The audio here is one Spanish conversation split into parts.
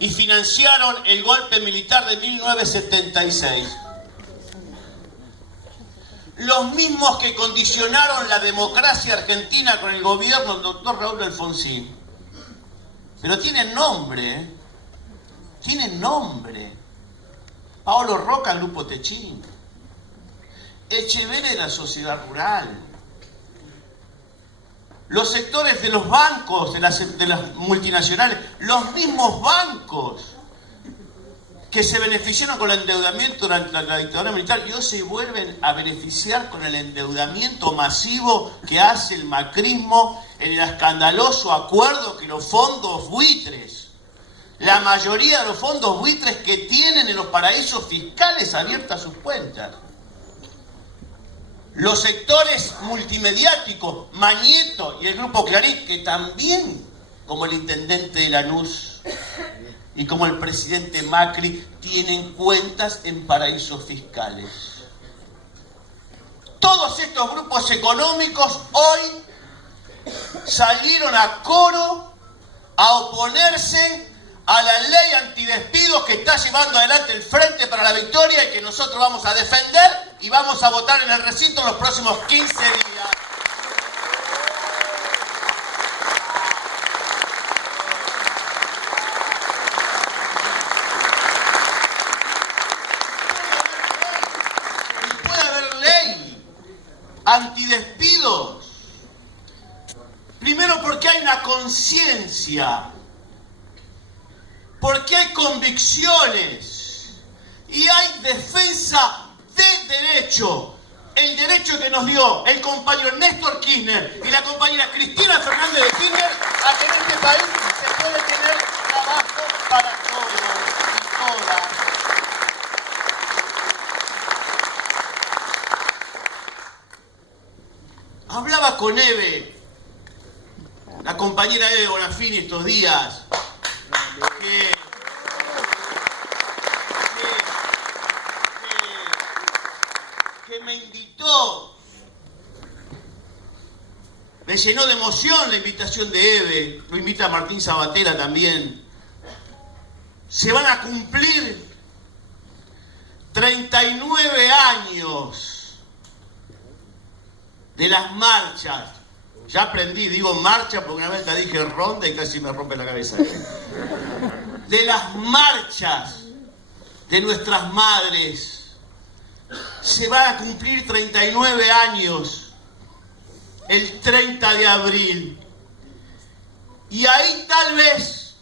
Y financiaron el golpe militar de 1976. Los mismos que condicionaron la democracia argentina con el gobierno del doctor Raúl Alfonsín. Pero tienen nombre, ¿eh? Tienen nombre. Paolo Roca, Grupo Techín. Echeverri de la sociedad rural. Los sectores de los bancos, de las multinacionales, los mismos bancos que se beneficiaron con el endeudamiento durante la dictadura militar y hoy se vuelven a beneficiar con el endeudamiento masivo que hace el macrismo en el escandaloso acuerdo que los fondos buitres, la mayoría de los fondos buitres que tienen en los paraísos fiscales abiertas sus cuentas. Los sectores multimediáticos, Mañeto y el Grupo Clarín, que también, como el intendente de Lanús y como el presidente Macri, tienen cuentas en paraísos fiscales. Todos estos grupos económicos hoy salieron a coro a oponerse a la ley antidespidos que está llevando adelante el Frente para la Victoria y que nosotros vamos a defender y vamos a votar en el recinto en los próximos 15 días. Puede haber ley antidespidos. Primero porque hay una conciencia, porque hay convicciones y hay defensa de derecho. El derecho que nos dio el compañero Néstor Kirchner y la compañera Cristina Fernández de Kirchner a que en este país se puede tener trabajo para todos y todas. Hablaba con Eve, la compañera Eve Bonafini estos días, que me invitó, me llenó de emoción la invitación de Eve, lo invita Martín Sabatella también. Se van a cumplir 39 años de las marchas. Ya aprendí, digo marcha porque una vez la dije ronda y casi me rompe la cabeza. De las marchas de nuestras madres. Se van a cumplir 39 años el 30 de abril. Y ahí tal vez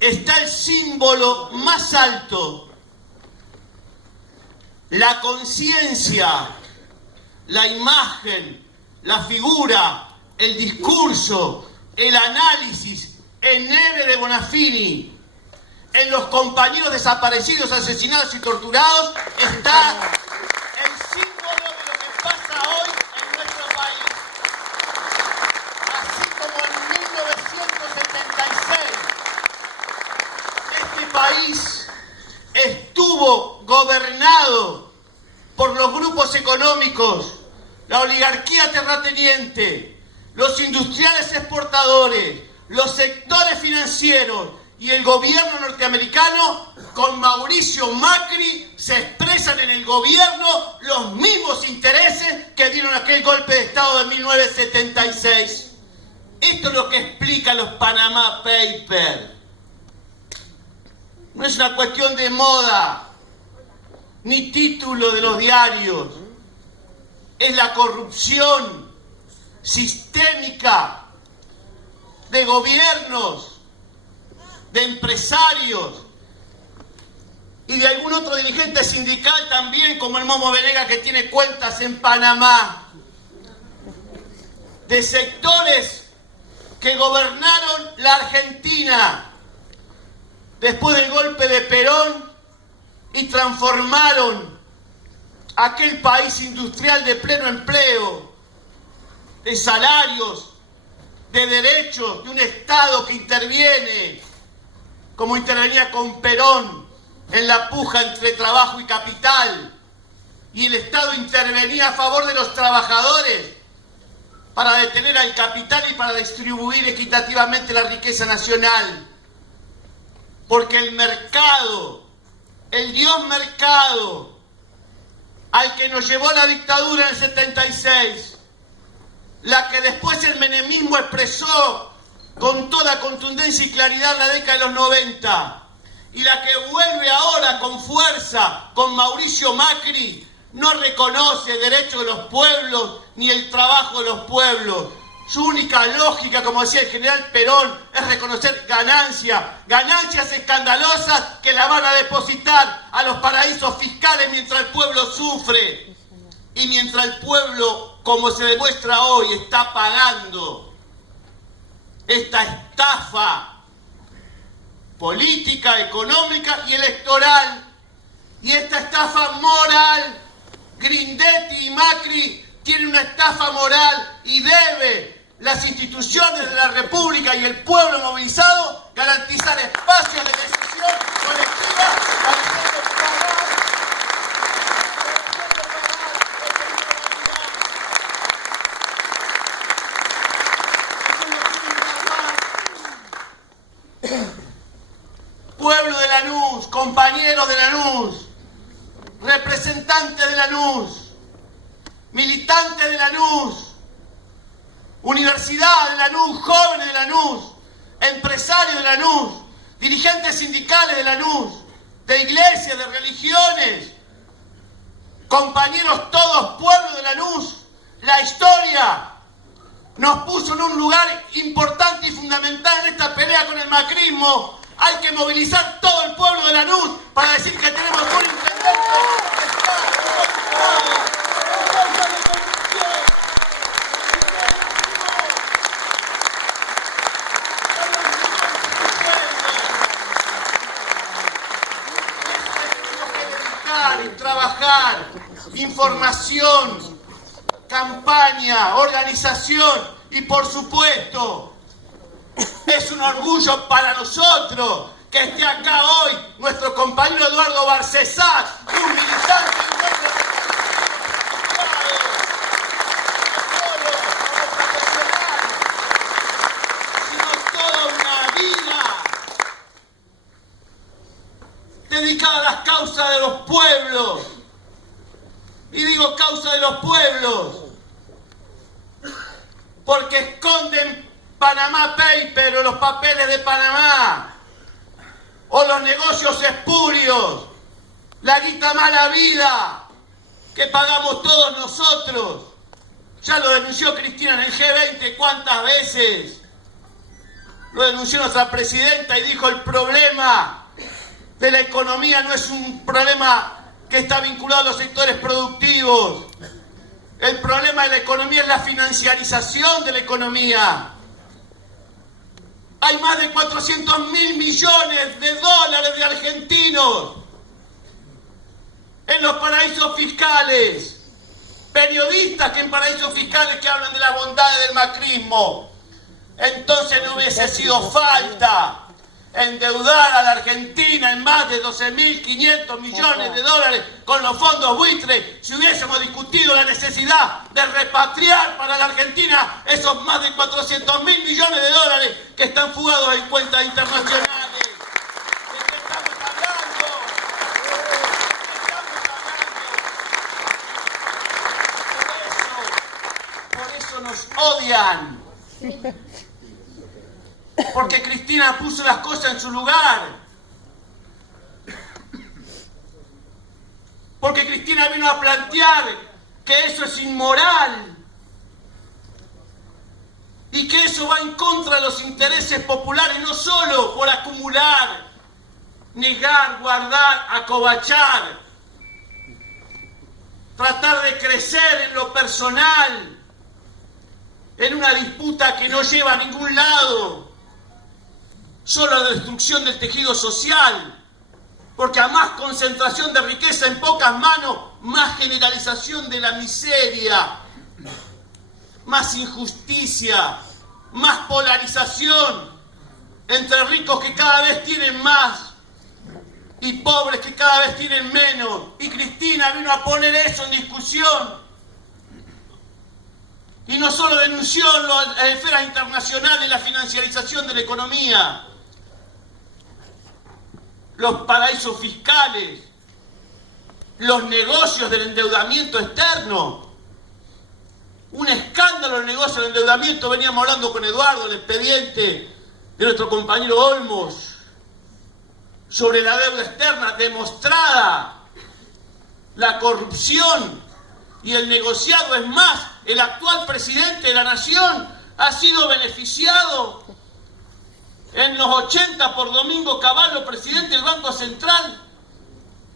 está el símbolo más alto, la conciencia, la imagen, la figura, el discurso, el análisis en Eve de Bonafini, en los compañeros desaparecidos, asesinados y torturados, está el símbolo de lo que pasa hoy en nuestro país. Así como en 1976 este país estuvo gobernado por los grupos económicos, la oligarquía terrateniente, los industriales exportadores, los sectores financieros y el gobierno norteamericano, con Mauricio Macri, se expresan en el gobierno los mismos intereses que dieron aquel golpe de Estado de 1976. Esto es lo que explican los Panama Papers. No es una cuestión de moda, ni título de los diarios. Es la corrupción sistémica de gobiernos, de empresarios y de algún otro dirigente sindical también, como el Momo Venega, que tiene cuentas en Panamá, de sectores que gobernaron la Argentina después del golpe de Perón y transformaron aquel país industrial de pleno empleo, de salarios, de derechos, de un Estado que interviene, como intervenía con Perón en la puja entre trabajo y capital, y el Estado intervenía a favor de los trabajadores para detener al capital y para distribuir equitativamente la riqueza nacional. Porque el mercado, el dios mercado, al que nos llevó la dictadura en el 76, la que después el menemismo expresó con toda contundencia y claridad en la década de los 90, y la que vuelve ahora con fuerza con Mauricio Macri, no reconoce el derecho de los pueblos ni el trabajo de los pueblos. Su única lógica, como decía el general Perón, es reconocer ganancias escandalosas que la van a depositar a los paraísos fiscales mientras el pueblo sufre. Y mientras el pueblo, como se demuestra hoy, está pagando esta estafa política, económica y electoral, y esta estafa moral, Grindetti y Macri tienen una estafa moral y debe las instituciones de la República y el pueblo movilizado garantizar espacios de decisión colectiva para hacerlo pagar. Pueblo de Lanús, compañeros de Lanús, representantes de Lanús, militantes de Lanús, Universidad de Lanús, jóvenes de Lanús, empresarios de Lanús, dirigentes sindicales de Lanús, de iglesias, de religiones, compañeros todos, pueblo de Lanús, la historia nos puso en un lugar importante y fundamental en esta pelea con el macrismo. Hay que movilizar todo el pueblo de Lanús para decir que tenemos un intendente que está ocupado por causa de corrupción. Tenemos que dedicar y trabajar información, campaña, organización y, por supuesto, es un orgullo para nosotros que esté acá hoy nuestro compañero Eduardo Barcesat, un militante y un hombre sino toda una vida dedicada a las causas de los pueblos. Y digo causa de los pueblos porque esconden Panamá Paper o los papeles de Panamá, o los negocios espurios, la guita mala vida que pagamos todos nosotros. Ya lo denunció Cristina en el G20 cuántas veces. Lo denunció nuestra presidenta y dijo: el problema de la economía no es un problema que está vinculado a los sectores productivos. El problema de la economía es la financiarización de la economía. Hay más de 400.000 millones de dólares de argentinos en los paraísos fiscales. Periodistas que en paraísos fiscales que hablan de las bondades del macrismo. Entonces no hubiese sido falta endeudar a la Argentina en más de 12.500 millones de dólares con los fondos buitres si hubiésemos discutido la necesidad de repatriar para la Argentina esos más de 400.000 millones de dólares que están fugados en cuentas internacionales. ¿De qué estamos hablando? Por eso nos odian. Porque Cristina puso las cosas en su lugar. Porque Cristina vino a plantear que eso es inmoral y que eso va en contra de los intereses populares, no solo por acumular, negar, guardar, acobachar, tratar de crecer en lo personal, en una disputa que no lleva a ningún lado, solo a la destrucción del tejido social, porque a más concentración de riqueza en pocas manos, más generalización de la miseria, más injusticia, más polarización entre ricos que cada vez tienen más y pobres que cada vez tienen menos. Y Cristina vino a poner eso en discusión. Y no solo denunció las esferas internacionales la financiarización de la economía, los paraísos fiscales, los negocios del endeudamiento externo. Un escándalo el negocio del endeudamiento. Veníamos hablando con Eduardo, el expediente de nuestro compañero Olmos, sobre la deuda externa demostrada, la corrupción y el negociado. Es más, el actual presidente de la Nación ha sido beneficiado en los 80 por Domingo Cavallo, presidente del Banco Central,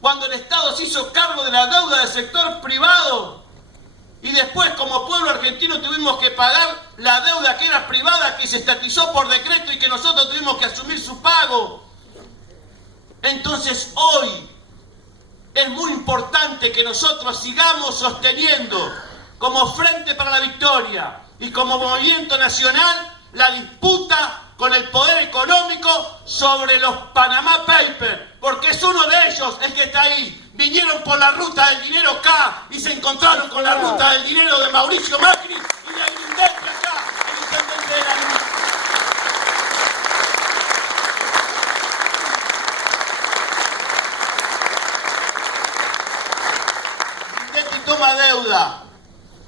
cuando el Estado se hizo cargo de la deuda del sector privado. Y después, como pueblo argentino, tuvimos que pagar la deuda que era privada, que se estatizó por decreto y que nosotros tuvimos que asumir su pago. Entonces, hoy es muy importante que nosotros sigamos sosteniendo, como Frente para la Victoria y como Movimiento Nacional, la disputa con el poder económico sobre los Panama Papers, porque es uno de ellos el que está ahí. Vinieron por la ruta del dinero acá y se encontraron con la ruta del dinero de Mauricio Macri y de Grindetti acá, el intendente de Lanús. Grindetti toma deuda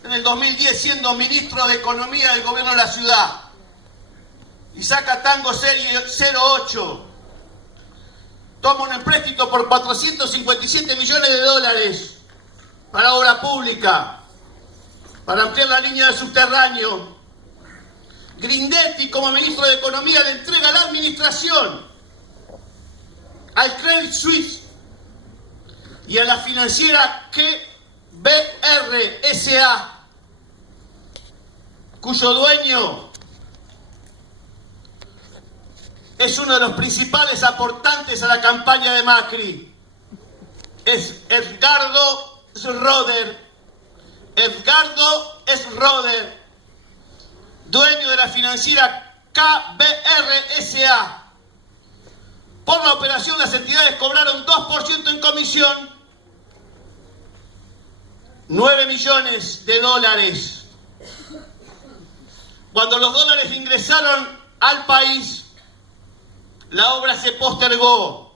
en el 2010 siendo ministro de Economía del gobierno de la ciudad y saca Tango Serie 08. Toma un empréstito por 457 millones de dólares para obra pública, para ampliar la línea de subterráneo. Grindetti, como ministro de Economía, le entrega la administración al Credit Suisse y a la financiera KBR S.A., cuyo dueño es uno de los principales aportantes a la campaña de Macri. Es Edgardo Schroeder. Edgardo Schroeder, dueño de la financiera KBR S.A. Por la operación, las entidades cobraron 2% en comisión, 9 millones de dólares. Cuando los dólares ingresaron al país, la obra se postergó.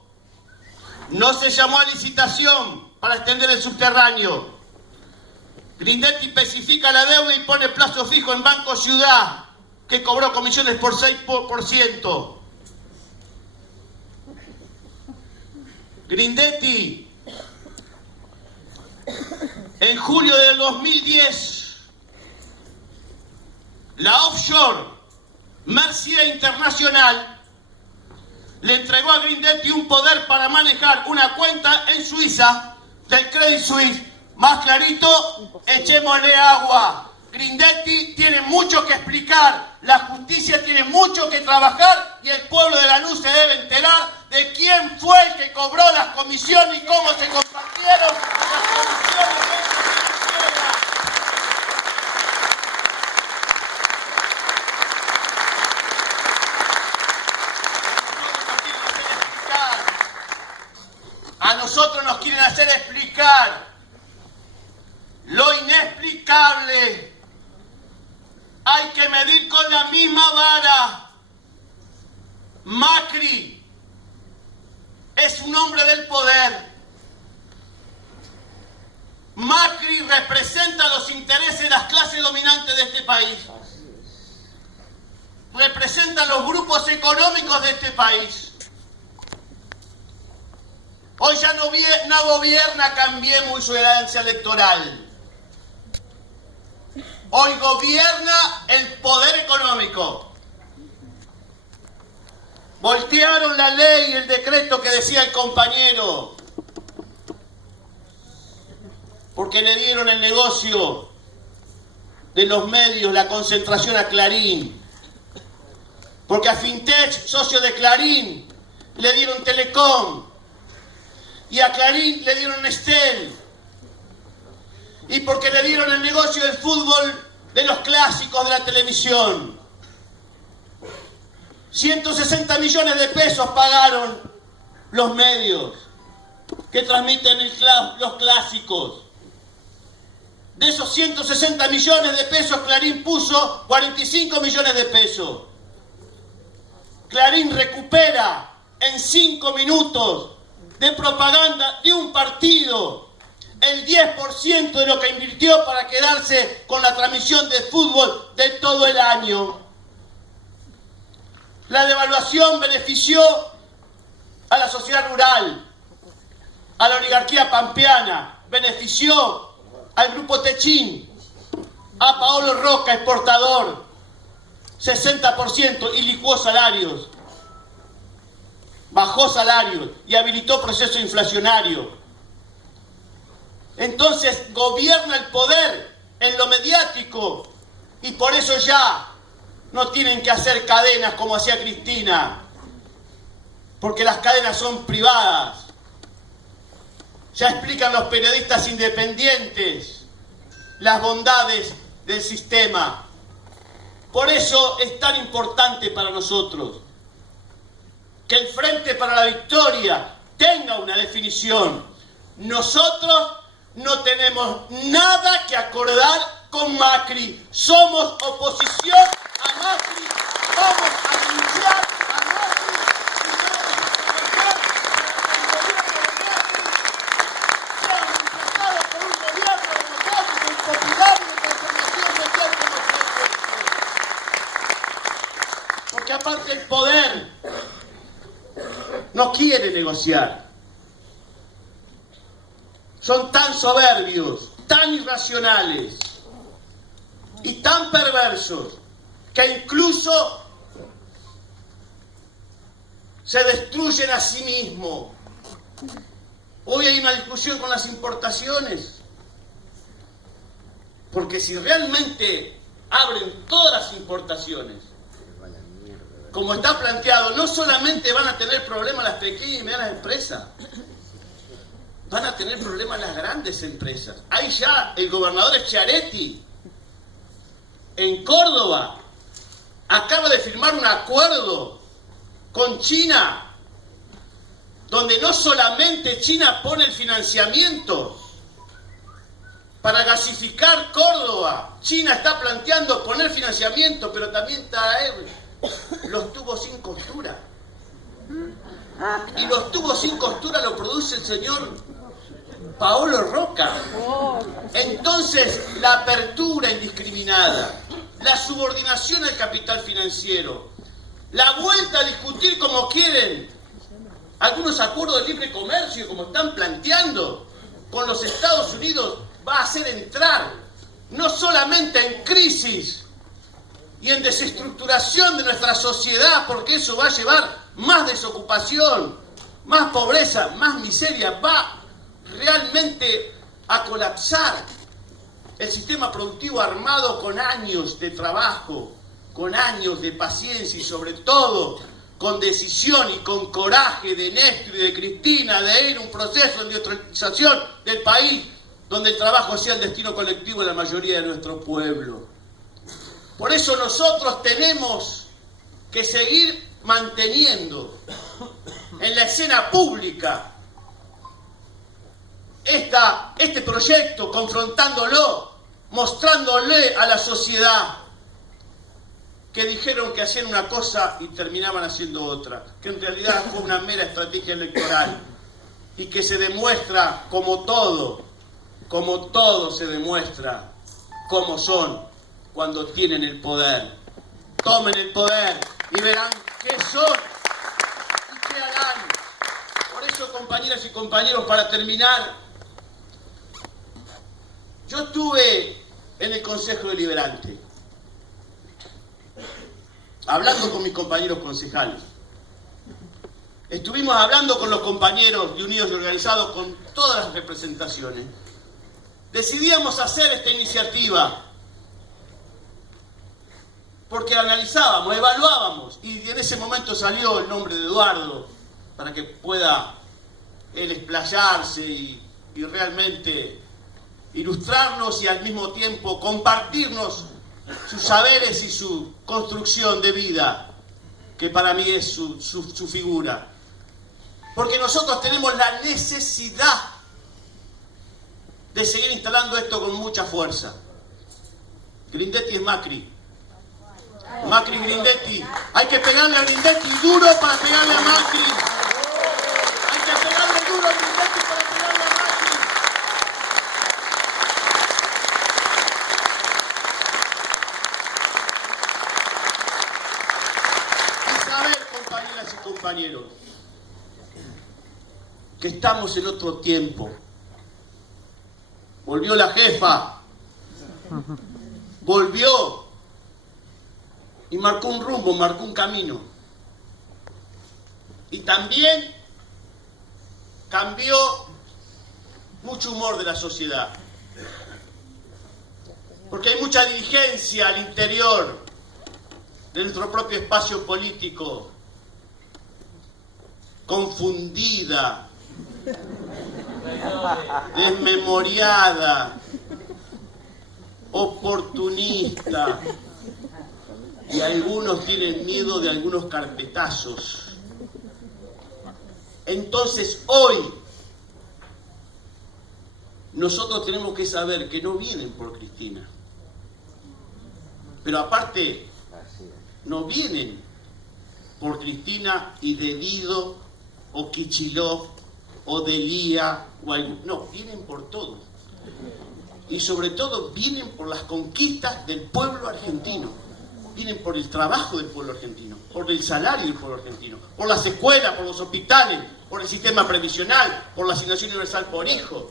No se llamó a licitación para extender el subterráneo. Grindetti especifica la deuda y pone plazo fijo en Banco Ciudad, que cobró comisiones por 6%. Grindetti, en julio del 2010, la offshore Mercia Internacional le entregó a Grindetti un poder para manejar una cuenta en Suiza del Credit Suisse. Más clarito, echémosle agua. Grindetti tiene mucho que explicar, la justicia tiene mucho que trabajar y el pueblo de Lanús se debe enterar de quién fue el que cobró las comisiones y cómo se compartieron las comisiones. A nosotros nos quieren hacer explicar lo inexplicable. Hay que medir con la misma vara. Macri es un hombre del poder. Macri representa los intereses de las clases dominantes de este país. Representa los grupos económicos de este país. Hoy ya no gobierna Cambiemos y su herencia electoral. Hoy gobierna el poder económico. Voltearon la ley y el decreto que decía el compañero, porque le dieron el negocio de los medios, la concentración a Clarín. Porque a Fintech, socio de Clarín, le dieron Telecom. Y a Clarín le dieron Nestel. Y porque le dieron el negocio del fútbol, de los clásicos de la televisión. 160 millones de pesos pagaron los medios que transmiten los clásicos. De esos 160 millones de pesos, Clarín puso 45 millones de pesos. Clarín recupera en 5 minutos de propaganda de un partido el 10% de lo que invirtió para quedarse con la transmisión de fútbol de todo el año. La devaluación benefició a la sociedad rural, a la oligarquía pampeana, benefició al grupo Techín, a Paolo Roca, exportador, 60%, y licuó salarios, bajó salarios y habilitó proceso inflacionario. Entonces gobierna el poder en lo mediático y por eso ya no tienen que hacer cadenas como hacía Cristina, porque las cadenas son privadas. Ya explican los periodistas independientes las bondades del sistema. Por eso es tan importante para nosotros que el Frente para la Victoria tenga una definición. Nosotros no tenemos nada que acordar con Macri. Somos oposición a Macri. Vamos a denunciar a Macri. Porque aparte el poder no quiere negociar. Son tan soberbios, tan irracionales y tan perversos que incluso se destruyen a sí mismos. Hoy hay una discusión con las importaciones, porque si realmente abren todas las importaciones, como está planteado, no solamente van a tener problemas las pequeñas y medianas empresas, van a tener problemas las grandes empresas. Ahí ya el gobernador Schiaretti, en Córdoba, acaba de firmar un acuerdo con China, donde no solamente China pone el financiamiento para gasificar Córdoba, China está planteando poner financiamiento, pero también traer los tubos sin costura. Y los tubos sin costura lo produce el señor Paolo Roca. Entonces, la apertura indiscriminada, la subordinación al capital financiero, la vuelta a discutir como quieren algunos acuerdos de libre comercio, como están planteando con los Estados Unidos, va a hacer entrar no solamente en crisis y en desestructuración de nuestra sociedad, porque eso va a llevar más desocupación, más pobreza, más miseria, va realmente a colapsar el sistema productivo armado con años de trabajo, con años de paciencia y sobre todo con decisión y con coraje de Néstor y de Cristina de ir a un proceso de industrialización del país donde el trabajo sea el destino colectivo de la mayoría de nuestro pueblo. Por eso nosotros tenemos que seguir manteniendo en la escena pública este proyecto, confrontándolo, mostrándole a la sociedad que dijeron que hacían una cosa y terminaban haciendo otra, que en realidad fue una mera estrategia electoral y que se demuestra como todo se demuestra cómo son cuando tienen el poder. Tomen el poder y verán qué son y qué harán. Por eso, compañeras y compañeros, para terminar, yo estuve en el Consejo Deliberante, hablando con mis compañeros concejales. Estuvimos hablando con los compañeros de Unidos y Organizados, con todas las representaciones. Decidíamos hacer esta iniciativa porque analizábamos, evaluábamos, y en ese momento salió el nombre de Eduardo para que pueda él explayarse y realmente ilustrarnos y al mismo tiempo compartirnos sus saberes y su construcción de vida, que para mí es su figura. Porque nosotros tenemos la necesidad de seguir instalando esto con mucha fuerza. Grindetti es Macri. Macri Grindetti. Hay que pegarle a Grindetti duro para pegarle a Macri. Hay que pegarle duro a Grindetti para pegarle a Macri. Y saber, compañeras y compañeros, que estamos en otro tiempo. Volvió la jefa. Volvió. Y marcó un rumbo, marcó un camino. Y también cambió mucho humor de la sociedad. Porque hay mucha dirigencia al interior de nuestro propio espacio político, confundida, desmemoriada, oportunista, y algunos tienen miedo de algunos carpetazos. Entonces hoy nosotros tenemos que saber que no vienen por Cristina, pero aparte no vienen por Cristina y de Guido o Kicillof o de Lía o algún... No, vienen por todo. Y sobre todo vienen por las conquistas del pueblo argentino. Vienen por el trabajo del pueblo argentino, por el salario del pueblo argentino, por las escuelas, por los hospitales, por el sistema previsional, por la asignación universal por hijo.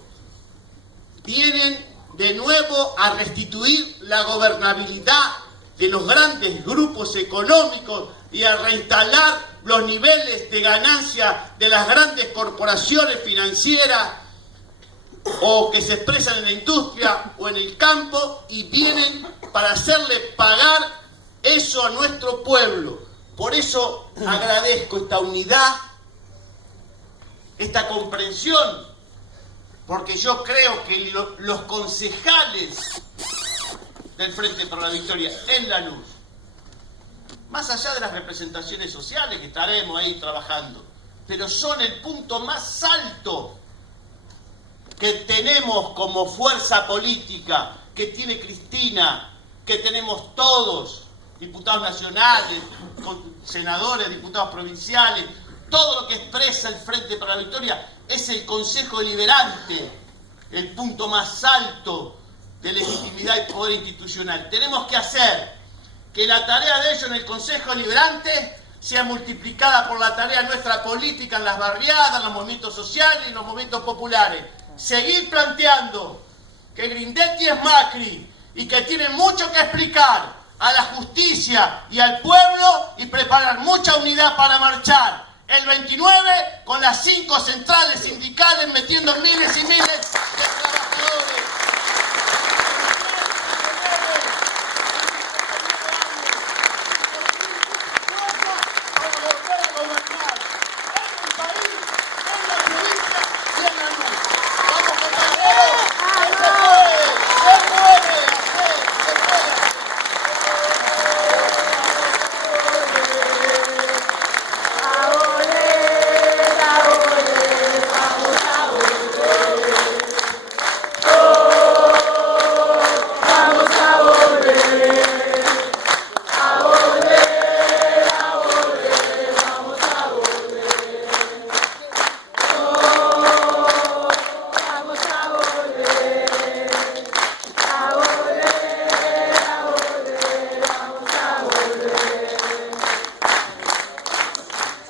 Vienen de nuevo a restituir la gobernabilidad de los grandes grupos económicos y a reinstalar los niveles de ganancia de las grandes corporaciones financieras o que se expresan en la industria o en el campo, y vienen para hacerle pagar eso a nuestro pueblo. Por eso agradezco esta unidad, esta comprensión, porque yo creo que los concejales del Frente para la Victoria en Lanús, más allá de las representaciones sociales que estaremos ahí trabajando, pero son el punto más alto que tenemos como fuerza política, que tiene Cristina, que tenemos todos, diputados nacionales, senadores, diputados provinciales. Todo lo que expresa el Frente para la Victoria es el Consejo Deliberante, el punto más alto de legitimidad y poder institucional. Tenemos que hacer que la tarea de ellos en el Consejo Deliberante sea multiplicada por la tarea nuestra política en las barriadas, en los movimientos sociales y en los movimientos populares. Seguir planteando que Grindetti es Macri y que tiene mucho que explicar a la justicia y al pueblo, y preparar mucha unidad para marchar el 29 con las 5 centrales sindicales metiendo miles y miles de